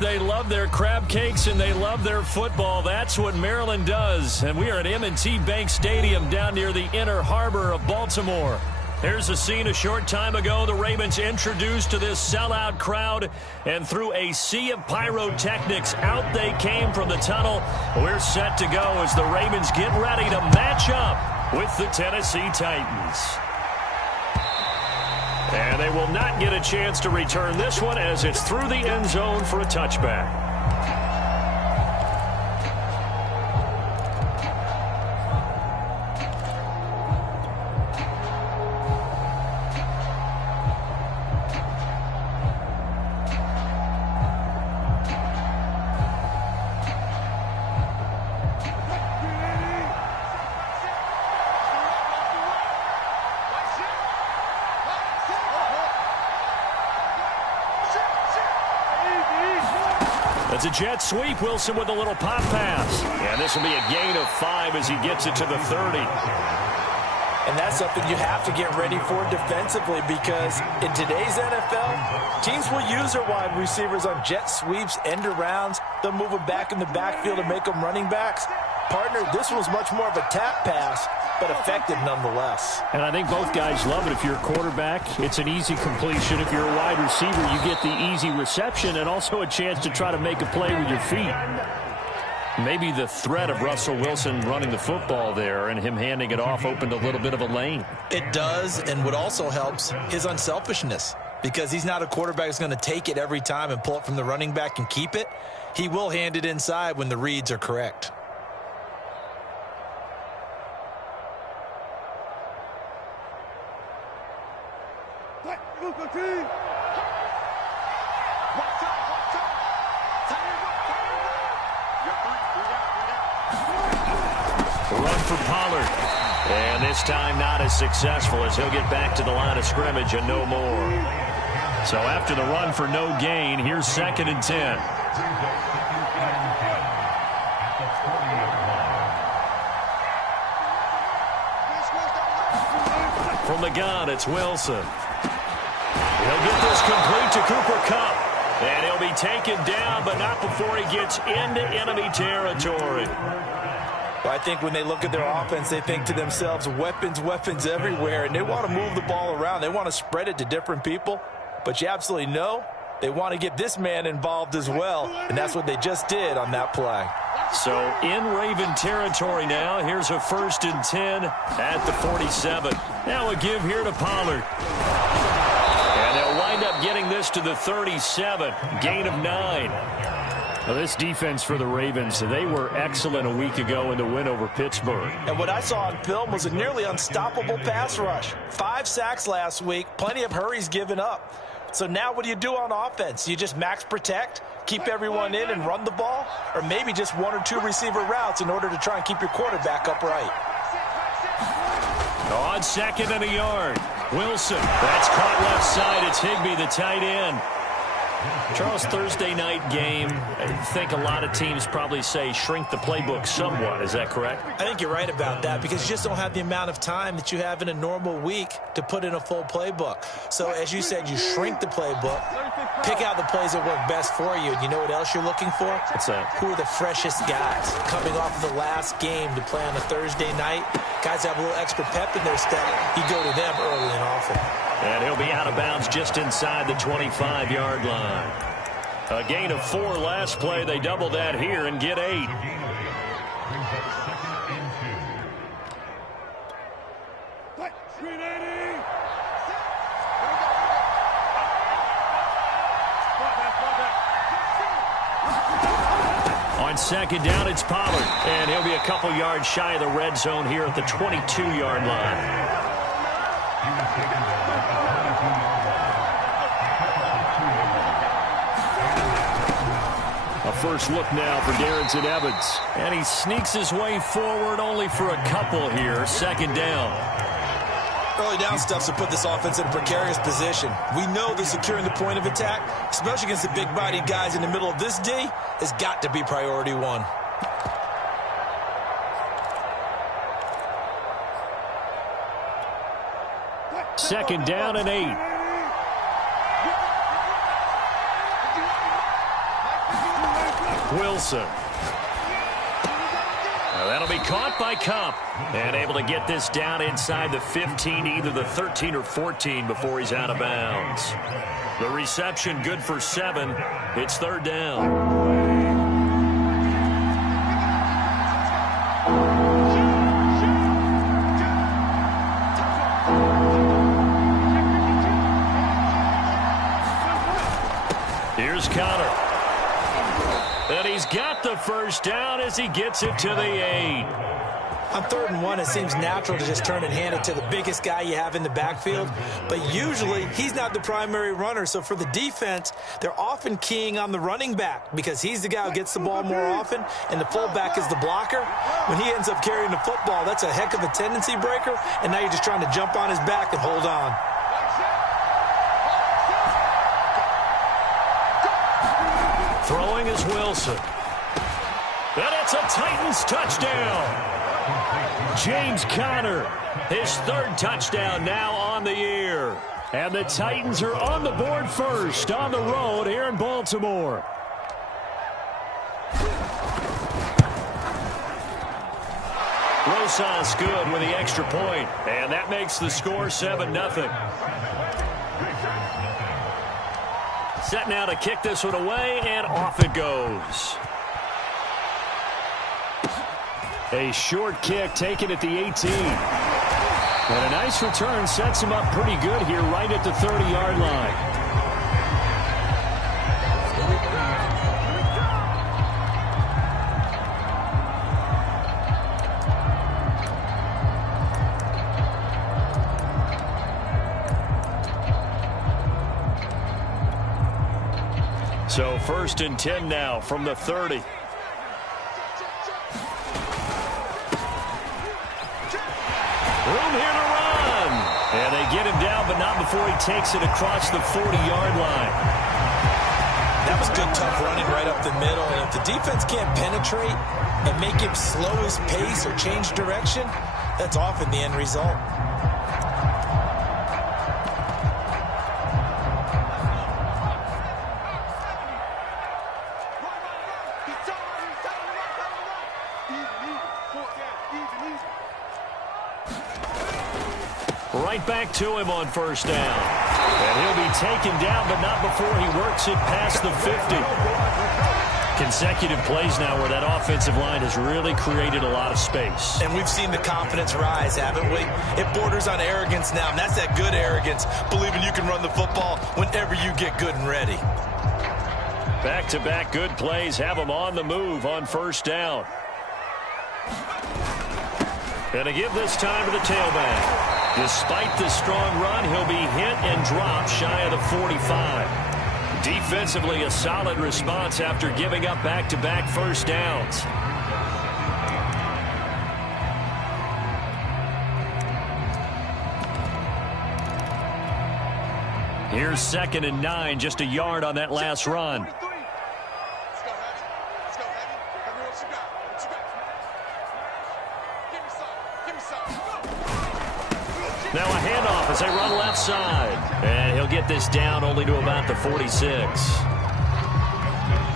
They love their crab cakes and they love their football. That's what Maryland does. And we are at M&T Bank Stadium down near the Inner Harbor of Baltimore. Here's a scene a short time ago. The Ravens introduced to this sellout crowd, and through a sea of pyrotechnics, out they came from the tunnel. We're set to go as the Ravens get ready to match up with the Tennessee Titans. And they will not get a chance to return this one as it's through the end zone for a touchback. It's a jet sweep. Wilson with a little pop pass. And this will be a gain of 5 as he gets it to the 30. And that's something you have to get ready for defensively, because in today's NFL, teams will use their wide receivers on jet sweeps, end arounds. They'll move them back in the backfield and make them running backs. Partner, this was much more of a tap pass, but effective nonetheless. And I think both guys love it. If you're a quarterback, it's an easy completion. If you're a wide receiver, you get the easy reception and also a chance to try to make a play with your feet. Maybe the threat of Russell Wilson running the football there and him handing it off opened a little bit of a lane. It does, and what also helps, his unselfishness, because he's not a quarterback who's going to take it every time and pull it from the running back and keep it. He will hand it inside when the reads are correct. Run for Pollard. And this time not as successful as he'll get back to the line of scrimmage and no more. So after the run for no gain, here's 2nd and 10. From the gun, it's Wilson. He'll get this complete to Cooper Kupp. And he'll be taken down, but not before he gets into enemy territory. I think when they look at their offense, they think to themselves, weapons, weapons everywhere, and they want to move the ball around. They want to spread it to different people, but you absolutely know they want to get this man involved as well, and that's what they just did on that play. So in Raven territory now, here's a 1st and 10 at the 47. Now a give here to Pollard. And they'll wind up getting this to the 37, gain of 9. Well, this defense for the Ravens, they were excellent a week ago in the win over Pittsburgh. And what I saw on film was a nearly unstoppable pass rush. 5 sacks last week, plenty of hurries given up. So now what do you do on offense? You just max protect, keep everyone in and run the ball? Or maybe just 1 or 2 receiver routes in order to try and keep your quarterback upright? On 2nd and a yard, Wilson. That's caught left side. It's Higbee, the tight end. Charles, Thursday night game, I think a lot of teams probably say shrink the playbook somewhat. Is that correct? I think you're right about that, because you just don't have the amount of time that you have in a normal week to put in a full playbook. So as you said, you shrink the playbook, pick out the plays that work best for you. And you know what else you're looking for? What's that? Who are the freshest guys coming off of the last game to play on a Thursday night? Guys have a little extra pep in their step. You go to them early and often. And he'll be out of bounds just inside the 25-yard line. A gain of 4 last play. They double that here and get 8. On 2nd down, it's Pollard. And he'll be a couple yards shy of the red zone here at the 22-yard line. A first look now for Darrynton Evans. And he sneaks his way forward only for a couple here. 2nd down. Early down stuff to put this offense in a precarious position. We know that securing the point of attack, especially against the big-bodied guys in the middle of this D, has got to be priority 1. Second down and 8. Wilson. That'll be caught by Kupp. And able to get this down inside the 15, either the 13 or 14 before he's out of bounds. The reception good for 7. It's third down. Here's Conner. And he's got the first down as he gets it to the 8. On 3rd and 1, it seems natural to just turn and hand it to the biggest guy you have in the backfield. But usually, he's not the primary runner. So for the defense, they're often keying on the running back because he's the guy who gets the ball more often, and the fullback is the blocker. When he ends up carrying the football, that's a heck of a tendency breaker, and now you're just trying to jump on his back and hold on. Throwing is Wilson. And it's a Titans touchdown. James Conner, his 3rd touchdown now on the year. And the Titans are on the board first on the road here in Baltimore. Rosas good with the extra point, and that makes the score 7-0. Set now to kick this one away, and off it goes. A short kick taken at the 18. And a nice return sets him up pretty good here right at the 30-yard line. So 1st and 10 now from the 30. Room here to run. And they get him down, but not before he takes it across the 40-yard line. That was good, tough running right up the middle. And if the defense can't penetrate and make him slow his pace or change direction, that's often the end result. Right back to him on 1st down. And he'll be taken down, but not before he works it past the 50. Consecutive plays now where that offensive line has really created a lot of space. And we've seen the confidence rise, haven't we? It borders on arrogance now, and that's that good arrogance, believing you can run the football whenever you get good and ready. Back-to-back good plays have him on the move on 1st down. Gonna give this time to the tailback. Despite the strong run, he'll be hit and dropped shy of the 45. Defensively, a solid response after giving up back-to-back first downs. Here's 2nd and 9, just a yard on that last run. Now a handoff as they run left side. And he'll get this down only to about the 46.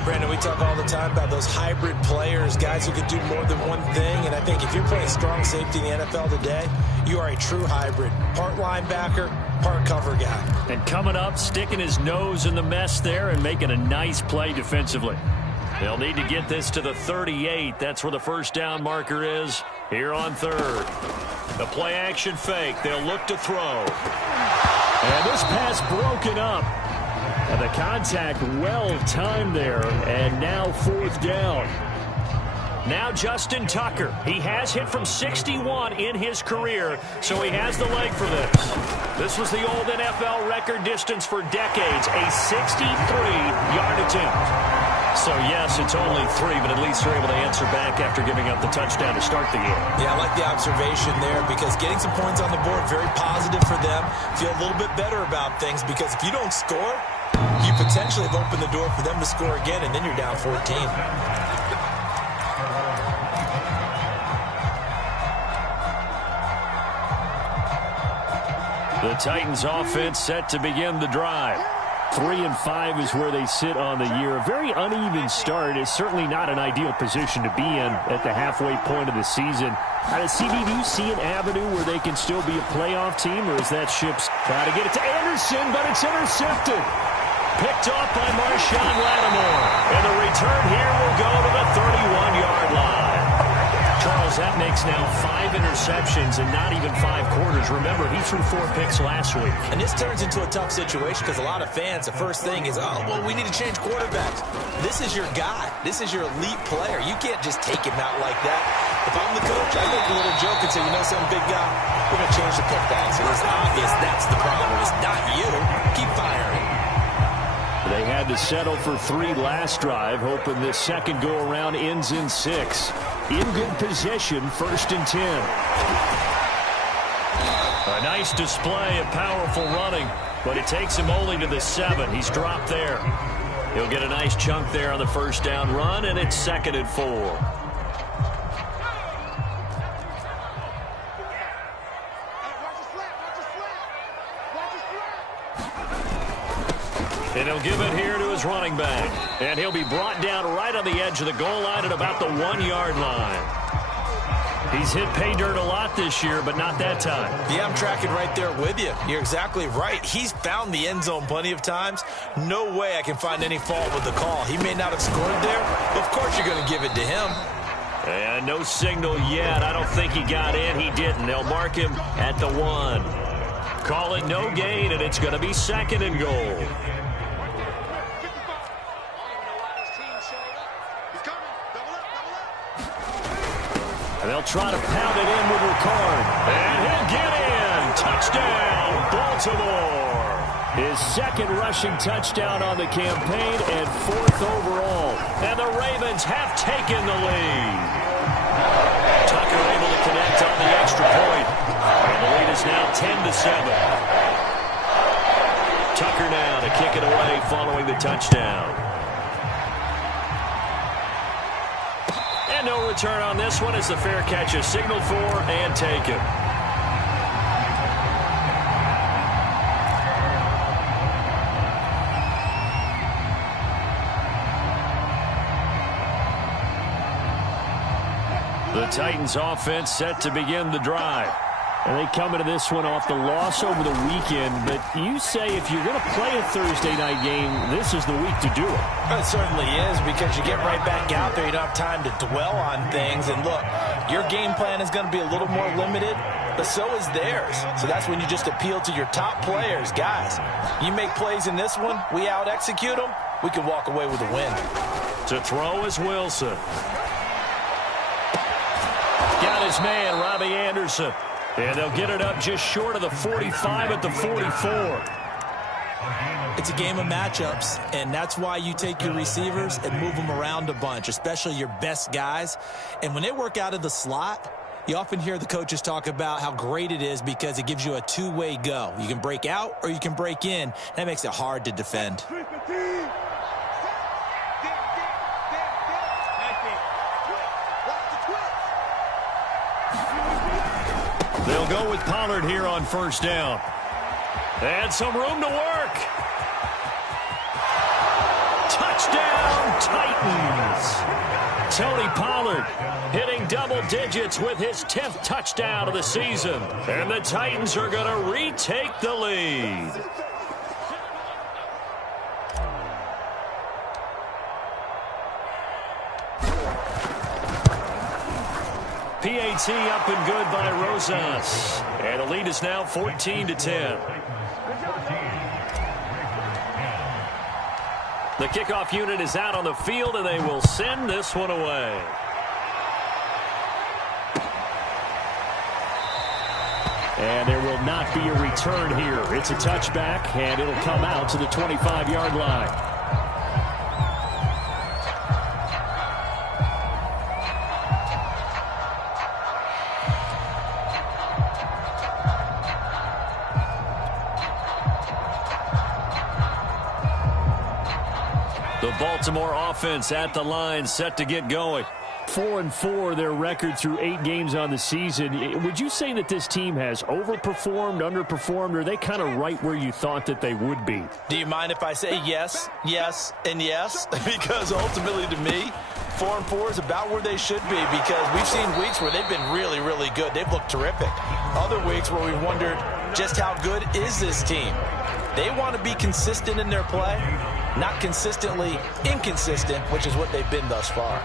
Brandon, we talk all the time about those hybrid players, guys who can do more than one thing. And I think if you're playing strong safety in the NFL today, you are a true hybrid. Part linebacker, part cover guy. And coming up, sticking his nose in the mess there and making a nice play defensively. They'll need to get this to the 38. That's where the first down marker is here on 3rd. The play action fake. They'll look to throw. And this pass broken up. And the contact well timed there. And now 4th down. Now Justin Tucker. He has hit from 61 in his career, so he has the leg for this. This was the old NFL record distance for decades, a 63-yard attempt. So, yes, it's only 3, but at least they're able to answer back after giving up the touchdown to start the game. Yeah, I like the observation there because getting some points on the board, very positive for them. Feel a little bit better about things because if you don't score, you potentially have opened the door for them to score again, and then you're down 14. The Titans offense set to begin the drive. 3-5 is where they sit on the year. A very uneven start. It's certainly not an ideal position to be in at the halfway point of the season. CD, do you see an avenue where they can still be a playoff team, or is that ship's trying to get it to Anderson, but it's intercepted. Picked off by Marshawn Lattimore. And the return here will go to the 31-yard line. Charles, that makes now 5 interceptions in not even 5 quarters. Remember, he threw 4 picks last week. And this turns into a tough situation because a lot of fans, the first thing is, oh, well, we need to change quarterbacks. This is your guy. This is your elite player. You can't just take him out like that. If I'm the coach, I make a little joke and say, you know something, big guy, we're going to change the putbacks. It was obvious that's the problem. It's not you. Keep firing. They had to settle for 3 last drive, hoping this second go-around ends in 6. In good possession, 1st and 10. A nice display of powerful running, but it takes him only to the 7. He's dropped there. He'll get a nice chunk there on the first down run, and it's 2nd and 4. And he'll give it here to his running back. And he'll be brought down right on the edge of the goal line at about the 1-yard line. He's hit pay dirt a lot this year, but not that time. Yeah, I'm tracking right there with you. You're exactly right. He's found the end zone plenty of times. No way I can find any fault with the call. He may not have scored there. Of course you're going to give it to him. And no signal yet. I don't think he got in. He didn't. They'll mark him at the 1. Call it no gain, and it's going to be 2nd and goal. And they'll try to pound it in with Ricard. And he'll get in. Touchdown, Baltimore. His 2nd rushing touchdown on the campaign and 4th overall. And the Ravens have taken the lead. Tucker able to connect on the extra point. And the lead is now 10-7. Tucker now to kick it away following the touchdown. No return on this one as the fair catch is signaled for and taken. The Titans offense set to begin the drive. And they come into this one off the loss over the weekend. But you say if you're going to play a Thursday night game, this is the week to do it. It certainly is, because you get right back out there. You don't have time to dwell on things. And look, your game plan is going to be a little more limited, but so is theirs. So that's when you just appeal to your top players. Guys, you make plays in this one, we out-execute them, we can walk away with a win. To throw is Wilson. Got his man, Robbie Anderson. And they'll get it up just short of the 45 at the 44. It's a game of matchups, and that's why you take your receivers and move them around a bunch, especially your best guys. And when they work out of the slot, you often hear the coaches talk about how great it is because it gives you a two-way go. You can break out or you can break in. That makes it hard to defend. They'll go with Pollard here on 1st down. And some room to work. Touchdown, Titans. Tony Pollard hitting double digits with his 10th touchdown of the season. And the Titans are going to retake the lead. PAT up and good by Rosas. And the lead is now 14-10. The kickoff unit is out on the field, and they will send this one away. And there will not be a return here. It's a touchback, and it'll come out to the 25-yard line. The Baltimore offense at the line, set to get going. 4-4, their record through 8 games on the season. Would you say that this team has overperformed, underperformed, or are they kind of right where you thought that they would be? Do you mind if I say yes, yes, and yes? Because ultimately to me, 4-4 is about where they should be, because we've seen weeks where they've been really, really good. They've looked terrific. Other weeks where we've wondered just how good is this team. They want to be consistent in their play, not consistently inconsistent, which is what they've been thus far.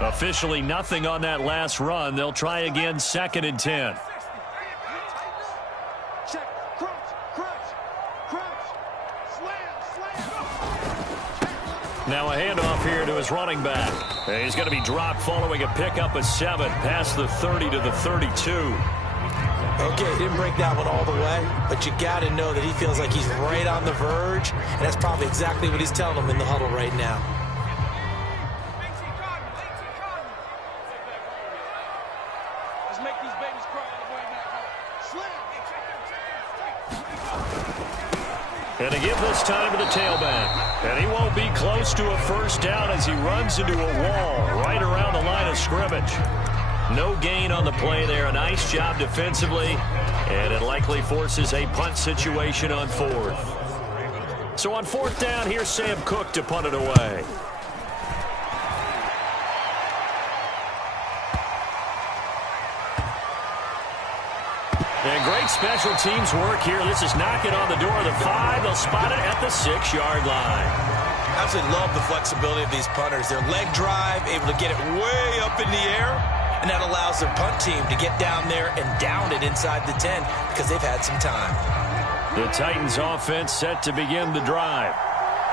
Officially nothing on that last run. They'll try again, 2nd and 10. Now a handoff here to his running back. And he's going to be dropped following a pickup of 7 past the 30 to the 32. Okay, he didn't break that one all the way, but you got to know that he feels like he's right on the verge, and that's probably exactly what he's telling them in the huddle right now. And a give this time to the tailback. And he won't be close to a first down as he runs into a wall right around the line of scrimmage. No gain on the play there. A nice job defensively. And it likely forces a punt situation on 4th. So on 4th down, here's Sam Cook to punt it away. And great special teams work here. This is knocking on the door of the 5. They'll spot it at the 6-yard line. I absolutely love the flexibility of these punters. Their leg drive, able to get it way up in the air, and that allows their punt team to get down there and down it inside the 10 because they've had some time. The Titans offense set to begin the drive.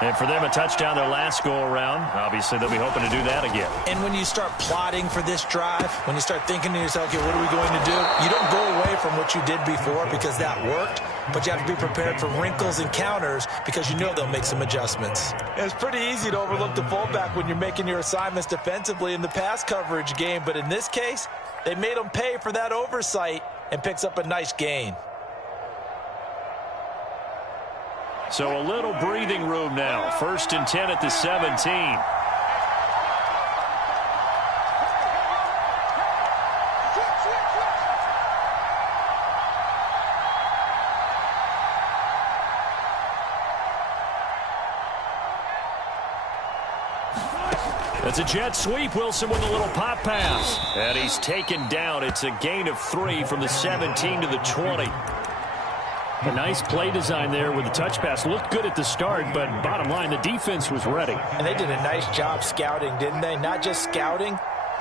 And for them, a touchdown their last go-around. Obviously, they'll be hoping to do that again. And when you start plotting for this drive, when you start thinking to yourself, okay, what are we going to do? You don't go away from what you did before because that worked, but you have to be prepared for wrinkles and counters because you know they'll make some adjustments. It's pretty easy to overlook the fullback when you're making your assignments defensively in the pass coverage game, but in this case, they made them pay for that oversight and picks up a nice gain. So a little breathing room now. 1st and 10 at the 17. That's a jet sweep. Wilson with a little pop pass. And he's taken down. It's a gain of 3 from the 17 to the 20. A nice play design there with the touch pass. Looked good at the start, but bottom line, the defense was ready. And they did a nice job scouting, didn't they? Not just scouting,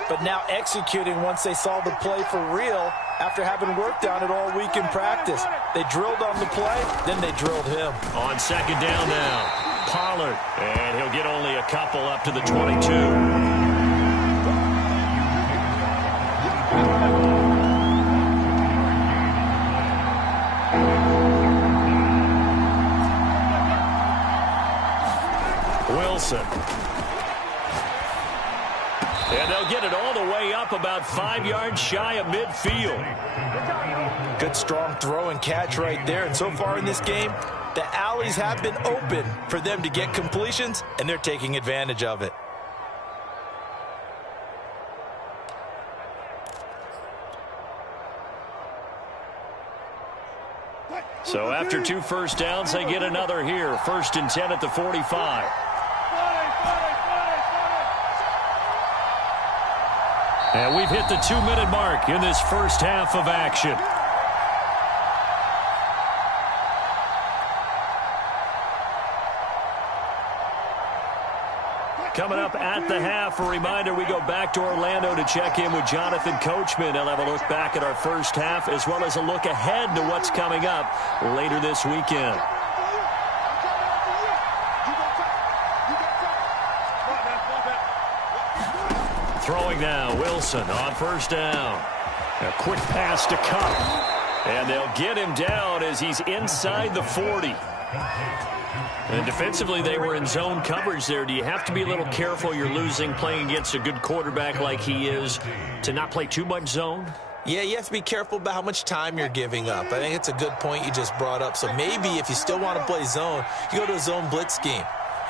but now executing once they saw the play for real after having worked on it all week in practice. They drilled on the play, then they drilled him. On 2nd down now, Pollard. And he'll get only a couple up to the 22. Wilson. And they'll get it all the way up about 5 yards shy of midfield. Good strong throw and catch right there. And so far in this game, the alleys have been open for them to get completions, and they're taking advantage of it. So after 2 first downs, they get another here. 1st and 10 at the 45. And we've hit the 2-minute mark in this first half of action. Coming up at the half, a reminder, we go back to Orlando to check in with Jonathan Coachman. He'll have a look back at our first half as well as a look ahead to what's coming up later this weekend. Throwing now, Wilson on 1st down. A quick pass to Kupp. And they'll get him down as he's inside the 40. And defensively, they were in zone coverage there. Do you have to be a little careful? You're losing, playing against a good quarterback like he is, to not play too much zone? Yeah, you have to be careful about how much time you're giving up. I think it's a good point you just brought up. So maybe if you still want to play zone, you go to a zone blitz scheme.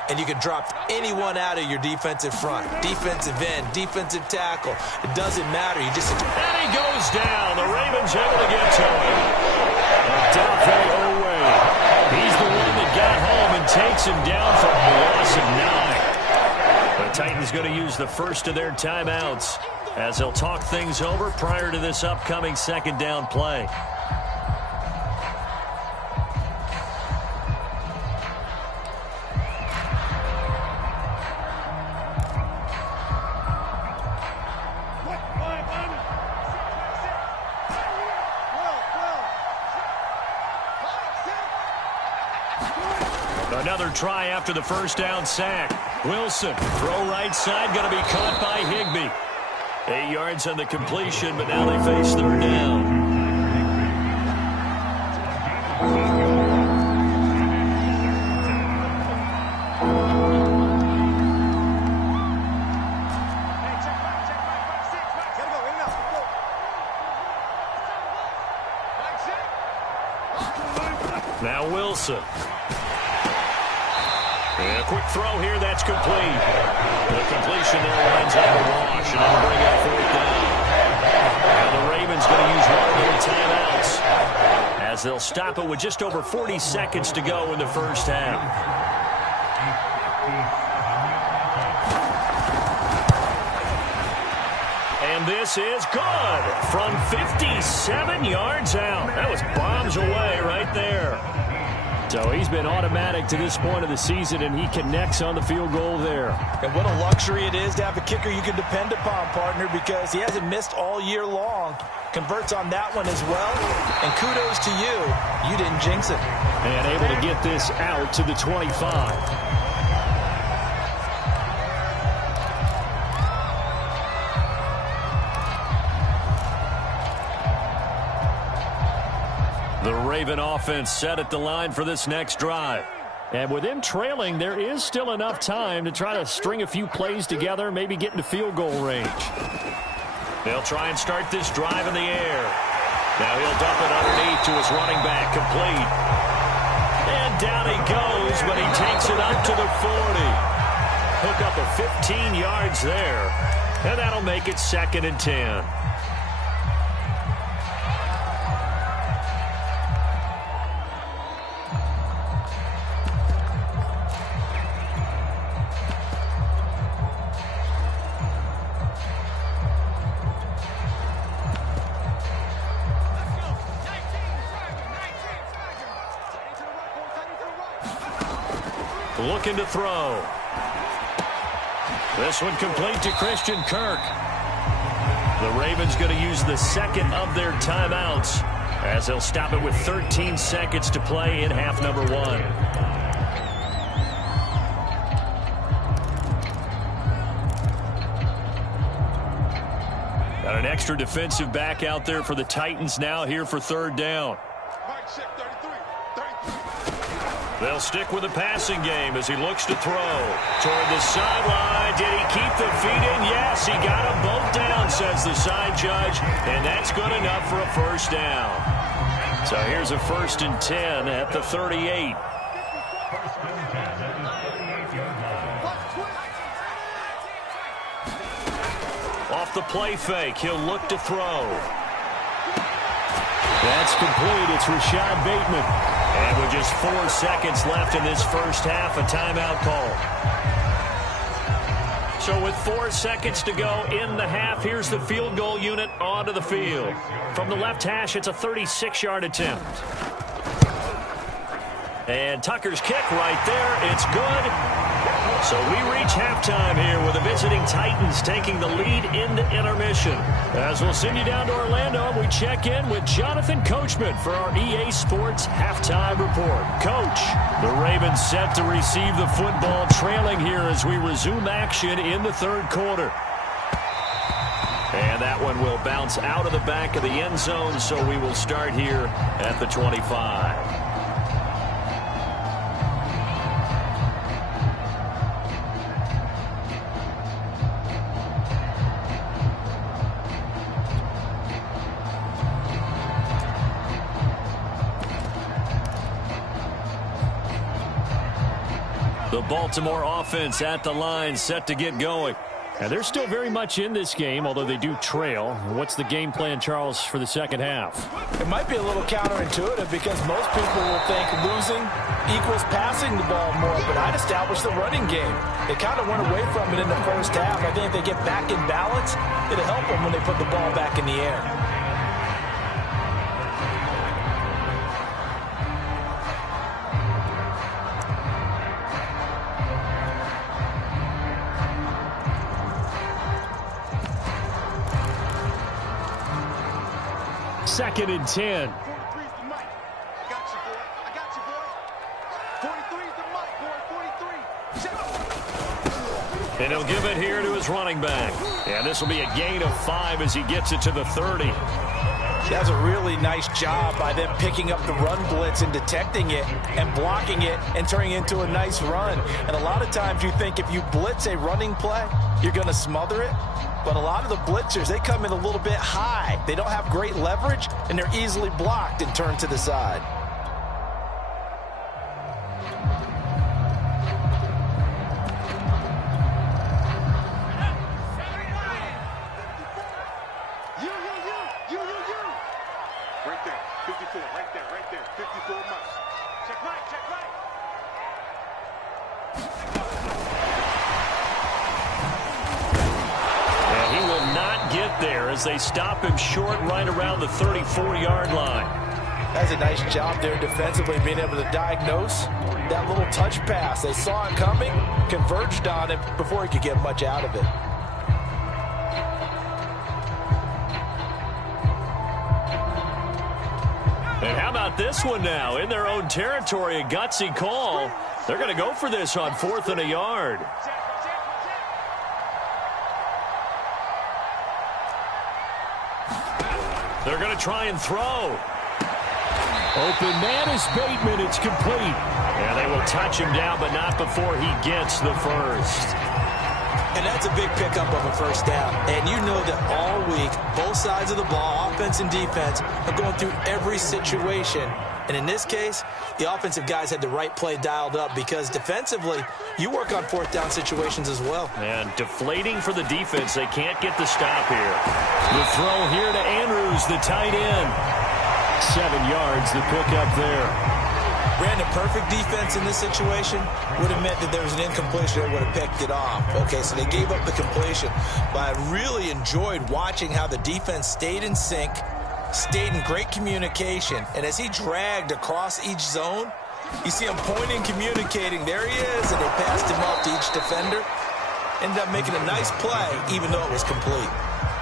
And you can drop anyone out of your defensive front. Defensive end, defensive tackle. It doesn't matter. You just... And he goes down. The Ravens able to get to him. Odafe Oweh. He's the one that got home and takes him down for a loss of 9. The Titans going to use the first of their timeouts as they'll talk things over prior to this upcoming second down play. Another try after the first down sack. Wilson, throw right side, going to be caught by Higbee. 8 yards on the completion, but now they face third down. Now Wilson. And a quick throw here, that's complete. The completion there lines up a wash, and it'll bring up fourth down. And the Ravens going to use one of their timeouts as they'll stop it with just over 40 seconds to go in the first half. And this is good from 57 yards out. That was bombs away right there. So he's been automatic to this point of the season, and he connects on the field goal there. And what a luxury it is to have a kicker you can depend upon, partner, because he hasn't missed all year long. Converts on that one as well. And kudos to you. You didn't jinx it. And able to get this out to the 25. The Raven offense set at the line for this next drive. And with them trailing, there is still enough time to try to string a few plays together, maybe get into field goal range. They'll try and start this drive in the air. Now he'll dump it underneath to his running back, complete. And down he goes, but he takes it up to the 40. Hook up of 15 yards there. And that'll make it 2nd and 10. Looking to throw. This one complete to Christian Kirk. The Ravens going to use the second of their timeouts as they'll stop it with 13 seconds to play in half number 1. Got an extra defensive back out there for the Titans now here for third down. They'll stick with the passing game as he looks to throw toward the sideline. Did he keep the feet in? Yes, he got them both down, says the side judge, and that's good enough for a first down. So here's a 1st and 10 at the 38. Off the play fake, he'll look to throw. That's complete. It's Rashad Bateman. And with just 4 seconds left in this first half, a timeout call. So with 4 seconds to go in the half, here's the field goal unit onto the field. From the left hash, it's a 36-yard attempt. And Tucker's kick right there. It's good. So we reach halftime here with the visiting Titans taking the lead into intermission. As we'll send you down to Orlando, we check in with Jonathan Coachman for our EA Sports Halftime Report. Coach, the Ravens set to receive the football, trailing here as we resume action in the third quarter. And that one will bounce out of the back of the end zone, so we will start here at the 25. Baltimore offense at the line, set to get going. And they're still very much in this game, although they do trail. What's the game plan, Charles, for the second half? It might be a little counterintuitive because most people will think losing equals passing the ball more, but I'd establish the running game. They kind of went away from it in the first half. I think if they get back in balance, it'll help them when they put the ball back in the air. Second and 10. 43's the mic. I got you, boy. I got you, boy. 43's the mic, boy. 43. Check. And he'll give it here to his running back. And this will be a gain of 5 as he gets it to the 30. That's a really nice job by them picking up the run blitz and detecting it and blocking it and turning it into a nice run. And a lot of times you think if you blitz a running play, you're going to smother it. But a lot of the blitzers, they come in a little bit high. They don't have great leverage, and they're easily blocked and turned to the side. You. Right there. 54, right there. 54 miles. Check right. And he will not get there as they stop him short right around the 34-yard line. That's a nice job there defensively, being able to diagnose that little touch pass. They saw it coming, converged on it before he could get much out of it. And how about this one now? In their own territory, a gutsy call. They're going to go for this on 4th and a yard. They're going to try and throw. Open man is Bateman. It's complete. And they will touch him down, but not before he gets the first. And that's a big pickup of a first down. And you know that all week, both sides of the ball, offense and defense, are going through every situation. And in this case, the offensive guys had the right play dialed up because defensively, you work on 4th down situations as well. And deflating for the defense. They can't get the stop here. The throw here to Andrews, the tight end. 7 yards, the pickup there. Brandon, perfect defense in this situation would have meant that there was an incompletion that would have picked it off. Okay, so they gave up the completion. But I really enjoyed watching how the defense stayed in sync, stayed in great communication. And as he dragged across each zone, you see him pointing, communicating. There he is, and they passed him off to each defender. Ended up making a nice play, even though it was complete.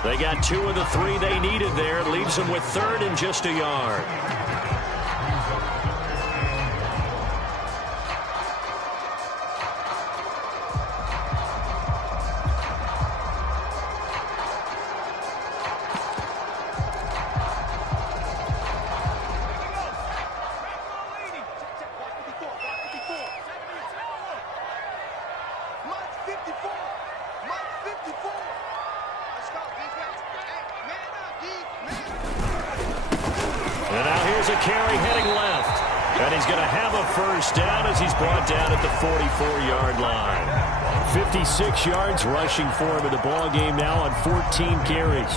They got 2 of the 3 they needed there. It leaves them with 3rd and just a yard. And now here's a carry heading left. And he's going to have a first down as he's brought down at the 44-yard line. 56 yards rushing for him in the ball game now on 14 carries.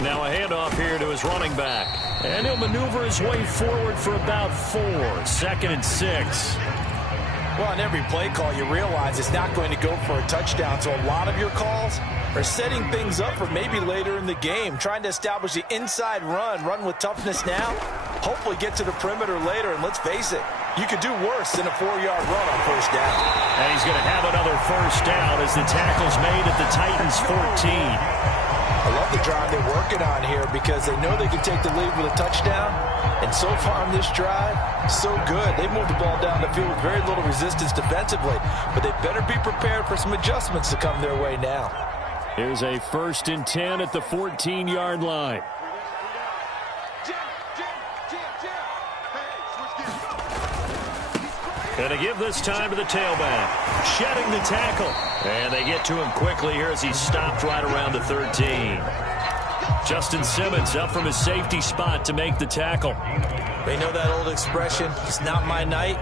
Now a handoff here to his running back. And he'll maneuver his way forward for about 4. 2nd and 6. Well, on every play call, you realize it's not going to go for a touchdown. So a lot of your calls are setting things up for maybe later in the game, trying to establish the inside run with toughness now, hopefully get to the perimeter later. And let's face it, You could do worse than a 4-yard run on first down. And he's going to have another first down as the tackle's made at the Titans' 14. I love the drive they're working on here because they know they can take the lead with a touchdown. And so far on this drive, so good. They've moved the ball down the field with very little resistance defensively. But they better be prepared for some adjustments to come their way now. Here's a 1st and 10 at the 14-yard line. Going to give this time to the tailback. Shedding the tackle. And they get to him quickly here as he's stopped right around the 13. Justin Simmons up from his safety spot to make the tackle. They know that old expression, it's not my night.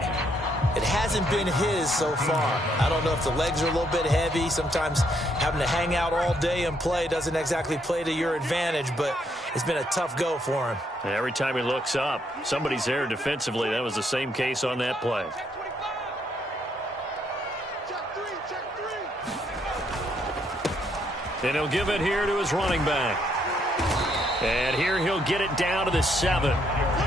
It hasn't been his so far. I don't know if the legs are a little bit heavy. Sometimes having to hang out all day and play doesn't exactly play to your advantage, but it's been a tough go for him. Every time he looks up, somebody's there defensively. That was the same case on that play. And he'll give it here to his running back. And here he'll get it down to the 7.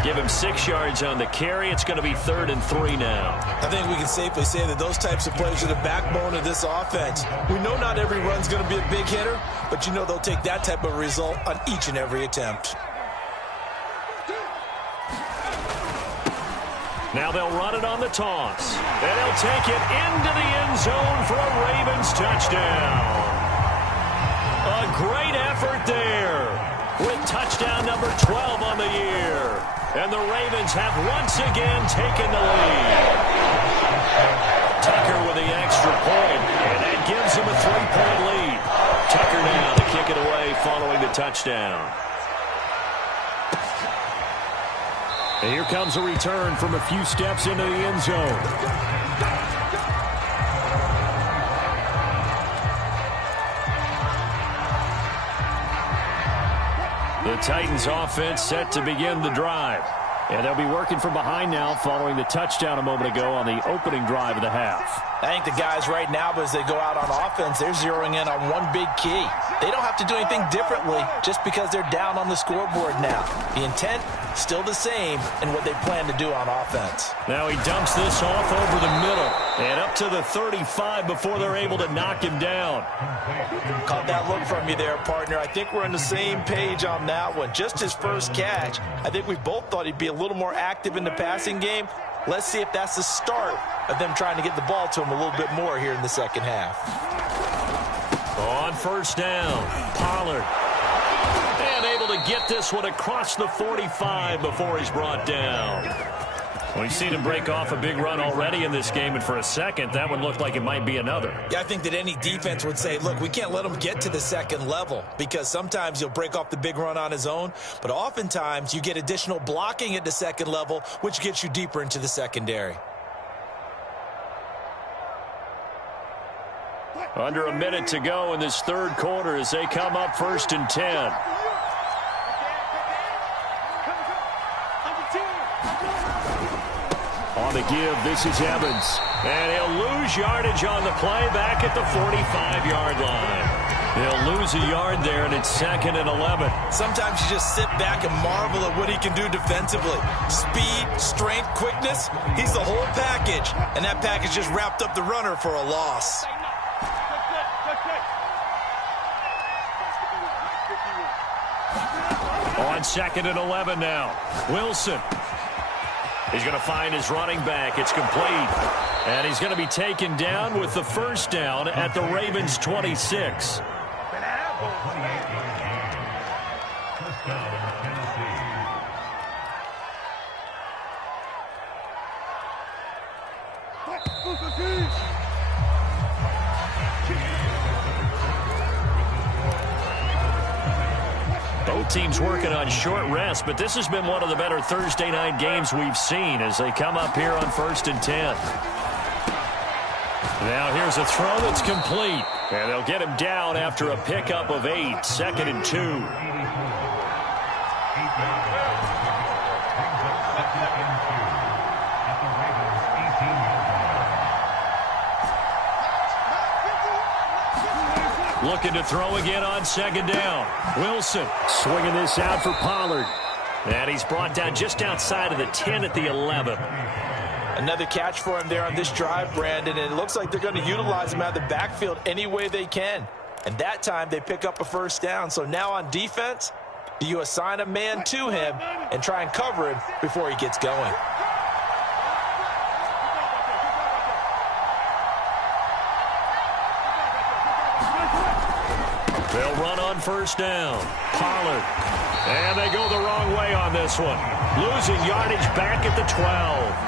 Give him 6 yards on the carry. It's going to be 3rd and 3 now. I think we can safely say that those types of plays are the backbone of this offense. We know not every run's going to be a big hitter, but you know they'll take that type of result on each and every attempt. Now they'll run it on the toss. And they'll take it into the end zone for a Ravens touchdown. A great effort there with touchdown number 12 on the year. And the Ravens have once again taken the lead. Tucker with the extra point, and that gives him a 3-point lead. Tucker now to kick it away following the touchdown. And here comes a return from a few steps into the end zone. The Titans offense set to begin the drive. And they'll be working from behind now following the touchdown a moment ago on the opening drive of the half. I think the guys right now, as they go out on offense, they're zeroing in on one big key. They don't have to do anything differently just because they're down on the scoreboard now. The intent, still the same in what they plan to do on offense. Now he dumps this off over the middle and up to the 35 before they're able to knock him down. Caught that look from you there, partner. I think we're on the same page on that one. Just his first catch. I think we both thought he'd be a little more active in the passing game. Let's see if that's the start of them trying to get the ball to him a little bit more here in the second half. On first down, Pollard. And able to get this one across the 45 before he's brought down. Well, we've seen him break off a big run already in this game, and for a second, that one looked like it might be another. Yeah, I think that any defense would say, look, we can't let him get to the second level because sometimes he'll break off the big run on his own, but oftentimes you get additional blocking at the second level, which gets you deeper into the secondary. Under a minute to go in this third quarter as they come up 1st and 10. On the give, this is Evans. And he'll lose yardage on the play back at the 45-yard line. He'll lose a yard there, and it's 2nd and 11. Sometimes you just sit back and marvel at what he can do defensively. Speed, strength, quickness, he's the whole package. And that package just wrapped up the runner for a loss. On 2nd and 11 now. Wilson. He's going to find his running back. It's complete. And he's going to be taken down with the first down at the Ravens' 26. Both teams working on short rest, but this has been one of the better Thursday night games we've seen as they come up here on 1st and 10. Now here's a throw that's complete, and they'll get him down after a pickup of 8, 2nd and 2. Looking to throw again on 2nd down. Wilson swinging this out for Pollard. And he's brought down just outside of the 10 at the 11. Another catch for him there on this drive, Brandon, and it looks like they're going to utilize him out of the backfield any way they can. And that time they pick up a first down. So now on defense, you assign a man to him and try and cover him before he gets going. They'll run on first down. Pollard. And they go the wrong way on this one. Losing yardage back at the 12.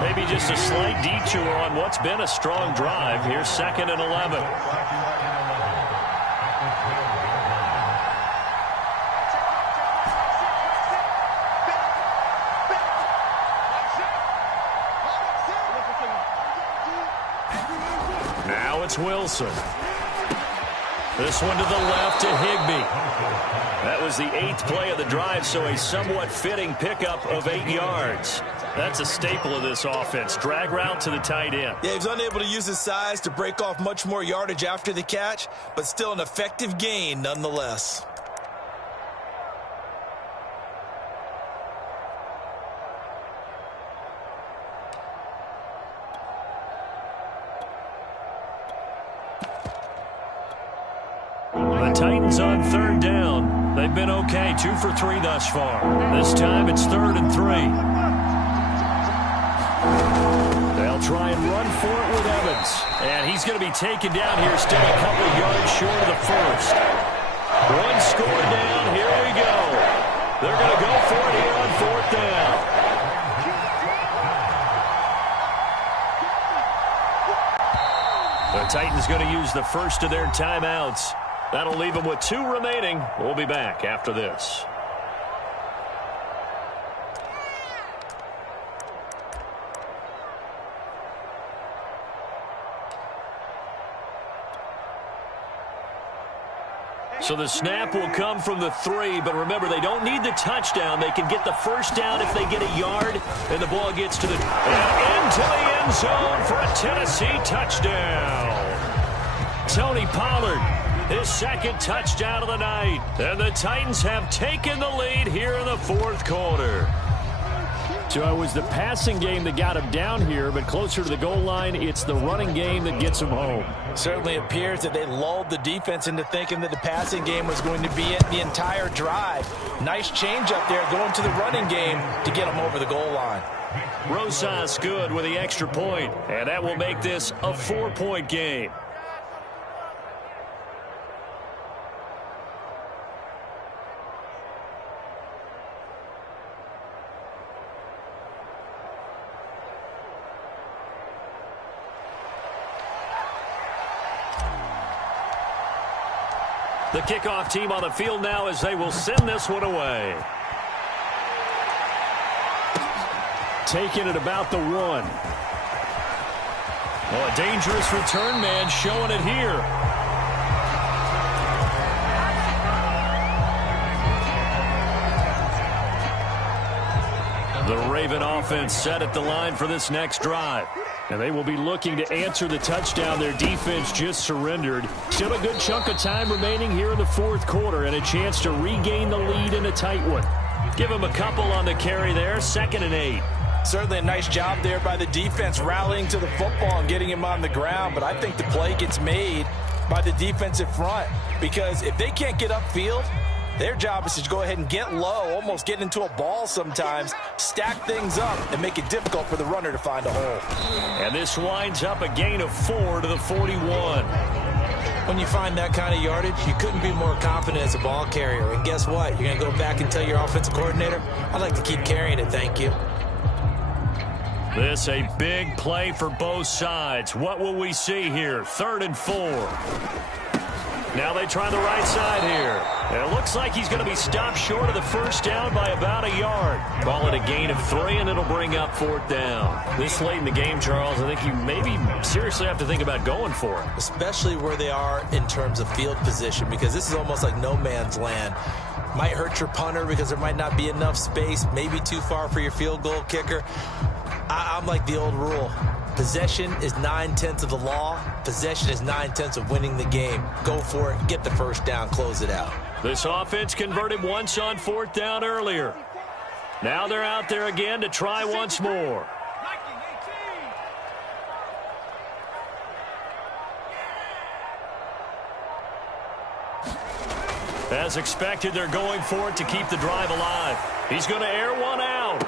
Maybe just a slight detour on what's been a strong drive. Here's 2nd and 11. Now it's Wilson. This one to the left to Higbee. That was the 8th play of the drive, so a somewhat fitting pickup of 8 yards. That's a staple of this offense. Drag route to the tight end. Yeah, he was unable to use his size to break off much more yardage after the catch, but still an effective gain nonetheless. The Titans on 3rd down. They've been okay, 2 for 3 thus far. This time it's 3rd and 3. They'll try and run for it with Evans. And he's going to be taken down here, still a couple of yards short of the first. One score down, here we go. They're going to go for it here on 4th down. The Titans going to use the first of their timeouts. That'll leave them with 2 remaining. We'll be back after this. So the snap will come from the 3, but remember, they don't need the touchdown. They can get the first down if they get a yard, and the ball gets to the into the end zone for a Tennessee touchdown. Tony Pollard, his 2nd touchdown of the night. And the Titans have taken the lead here in the 4th quarter. So it was the passing game that got him down here, but closer to the goal line, it's the running game that gets him home. Certainly appears that they lulled the defense into thinking that the passing game was going to be it the entire drive. Nice change up there going to the running game to get them over the goal line. Rosas good with the extra point, and that will make this a 4-point game. The kickoff team on the field now as they will send this one away. Taking it about the 1. Oh, a dangerous return man showing it here. The Raven offense set at the line for this next drive. And they will be looking to answer the touchdown their defense just surrendered. Still a good chunk of time remaining here in the 4th quarter and a chance to regain the lead in a tight one. Give them a couple on the carry there, 2nd and 8. Certainly a nice job there by the defense rallying to the football and getting him on the ground, but I think the play gets made by the defensive front because if they can't get upfield, their job is to go ahead and get low, almost get into a ball sometimes, stack things up, and make it difficult for the runner to find a hole. And this winds up a gain of 4 to the 41. When you find that kind of yardage, you couldn't be more confident as a ball carrier. And guess what? You're going to go back and tell your offensive coordinator, I'd like to keep carrying it, thank you. This a big play for both sides. What will we see here? 3rd and 4. Now they try the right side here. And it looks like he's going to be stopped short of the first down by about a yard. Call it a gain of 3, and it'll bring up 4th down. This late in the game, Charles, I think you maybe seriously have to think about going for it. Especially where they are in terms of field position, because this is almost like no man's land. Might hurt your punter because there might not be enough space, maybe too far for your field goal kicker. I'm like the old rule. Possession is 9/10 of the law. Possession is 9/10 of winning the game. Go for it. Get the first down. Close it out. This offense converted once on 4th down earlier. Now they're out there again to try once more. As expected, they're going for it to keep the drive alive. He's going to air one out.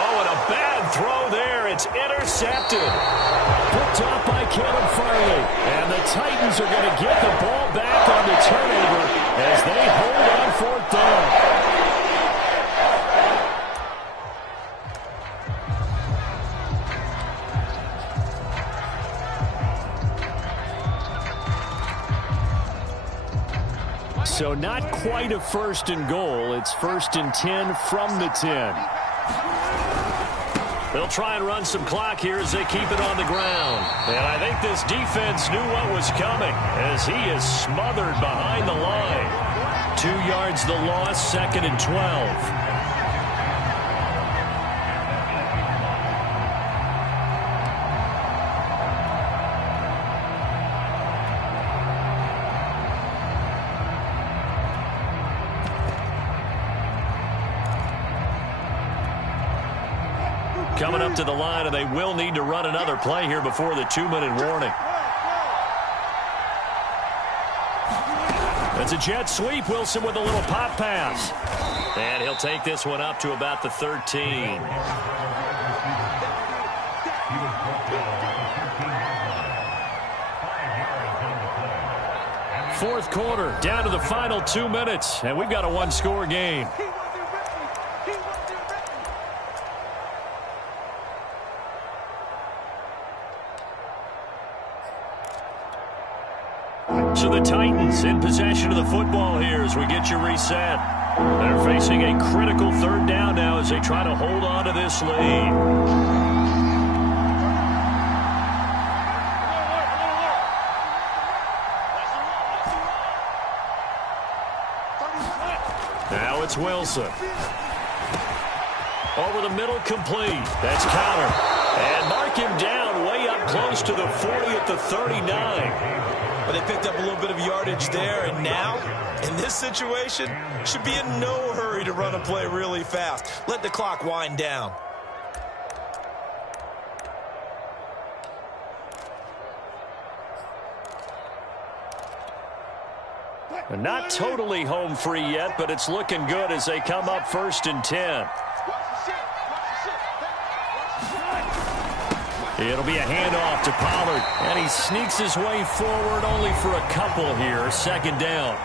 Oh, and a bad throw there. It's intercepted. Picked off by Caleb Farley. And the Titans are going to get the ball back on the turnover as they hold on fourth down. So not quite a first and goal. It's 1st and 10 from the 10. They'll try and run some clock here as they keep it on the ground. And I think this defense knew what was coming as he is smothered behind the line. 2 yards the loss, 2nd and 12. Coming up to the line, and they will need to run another play here before the 2-minute warning. It's a jet sweep. Wilson with a little pop pass. And he'll take this one up to about the 13. Fourth quarter, down to the final 2 minutes, and we've got a one-score game. So the Titans in possession of the football here as we get you reset. They're facing a critical 3rd down now as they try to hold on to this lead. Now it's Wilson. Over the middle, complete. That's counter. And mark him down way up close to the 40 at the 39. But they picked up a little bit of yardage there, and now, in this situation, should be in no hurry to run a play really fast. Let the clock wind down. Not totally home free yet, but it's looking good as they come up 1st and 10. It'll be a handoff to Pollard, and he sneaks his way forward only for a couple here. 2nd down.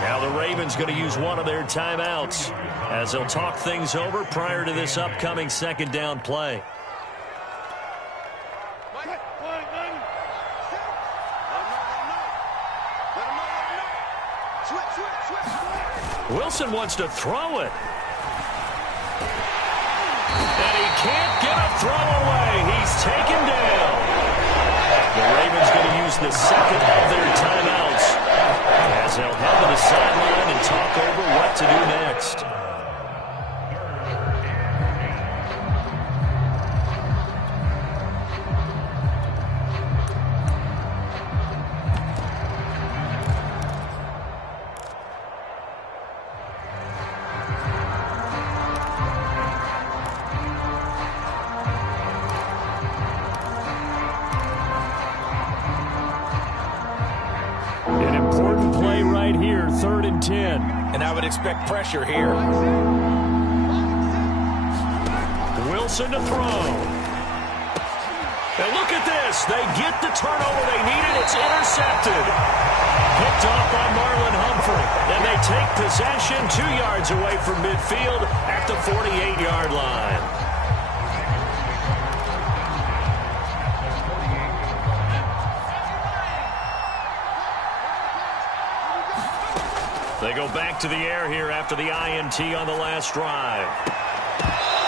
Now the Ravens going to use one of their timeouts as they'll talk things over prior to this upcoming 2nd down play. Wilson wants to throw it. And he can't get a throw away. He's taken down. The Ravens going to use the 2nd of their timeouts as they'll head to the sideline and talk over what to do next. Here, 3rd and 10. And I would expect pressure here. Wilson to throw. And look at this. They get the turnover they needed. It's intercepted. Picked off by Marlon Humphrey. And they take possession 2 yards away from midfield at the 48-yard line. They go back to the air here after the INT on the last drive.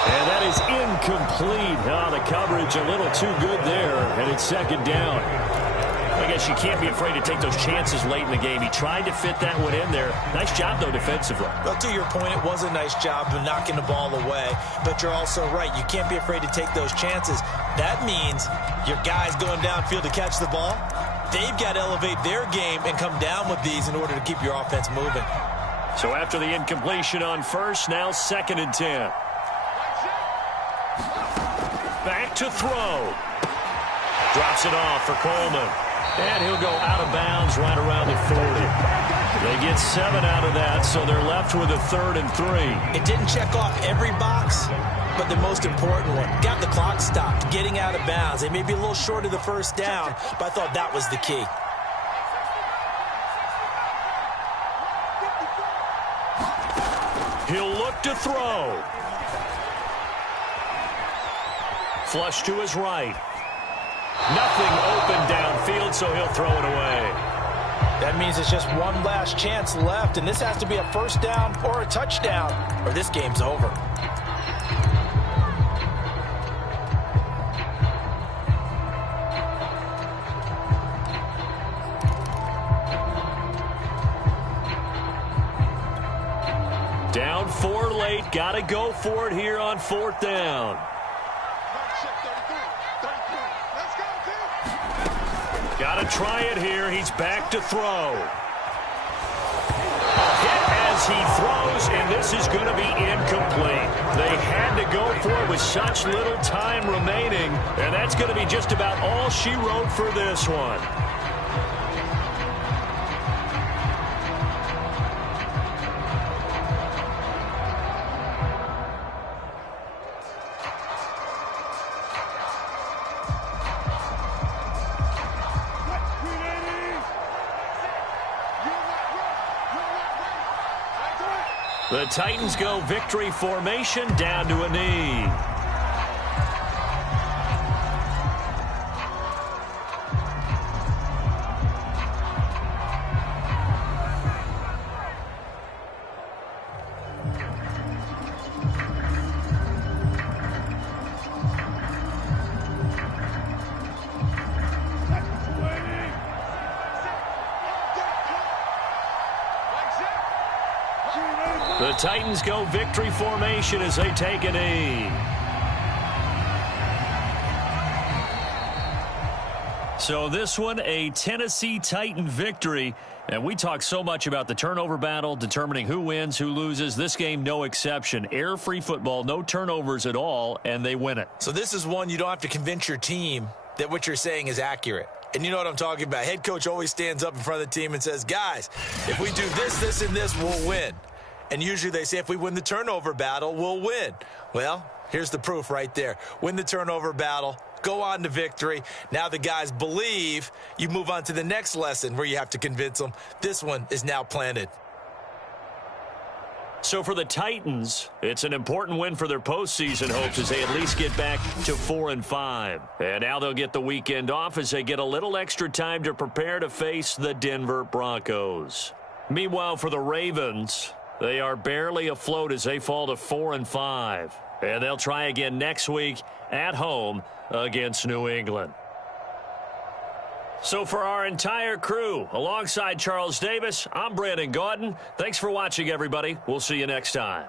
And that is incomplete. Oh, the coverage a little too good there, and it's 2nd down. I guess you can't be afraid to take those chances late in the game. He tried to fit that one in there. Nice job, though, defensively. Well, to your point, it was a nice job of knocking the ball away. But you're also right. You can't be afraid to take those chances. That means your guys going downfield to catch the ball, they've got to elevate their game and come down with these in order to keep your offense moving. So after the incompletion on first, now 2nd and 10. Back to throw. Drops it off for Coleman. And he'll go out of bounds right around the 40. They get 7 out of that, so they're left with a 3rd and 3. It didn't check off every box, but the most important one, got the clock stopped, getting out of bounds. They may be a little short of the first down, but I thought that was the key. He'll look to throw. Flush to his right. Nothing open downfield, so he'll throw it away. That means it's just one last chance left, and this has to be a first down or a touchdown, or this game's over. Down 4 late. Got to go for it here on 4th down. Got to try it here. He's back to throw. A hit as he throws, and this is going to be incomplete. They had to go for it with such little time remaining, and that's going to be just about all she wrote for this one. The Titans go victory formation down to a knee. The Titans go victory formation as they take a knee. So this one, a Tennessee Titan victory. And we talk so much about the turnover battle, determining who wins, who loses. This game, no exception. Air-free football, no turnovers at all, and they win it. So this is one you don't have to convince your team that what you're saying is accurate. And you know what I'm talking about. Head coach always stands up in front of the team and says, guys, if we do this, this, and this, we'll win. And usually they say if we win the turnover battle, we'll win. Well, here's the proof right there. Win the turnover battle, go on to victory. Now the guys believe. You move on to the next lesson where you have to convince them. This one is now planted. So for the Titans, it's an important win for their postseason hopes as they at least get back to 4-5. And now they'll get the weekend off as they get a little extra time to prepare to face the Denver Broncos. Meanwhile, for the Ravens, they are barely afloat as they fall to 4-5. And they'll try again next week at home against New England. So for our entire crew, alongside Charles Davis, I'm Brandon Gaudin. Thanks for watching, everybody. We'll see you next time.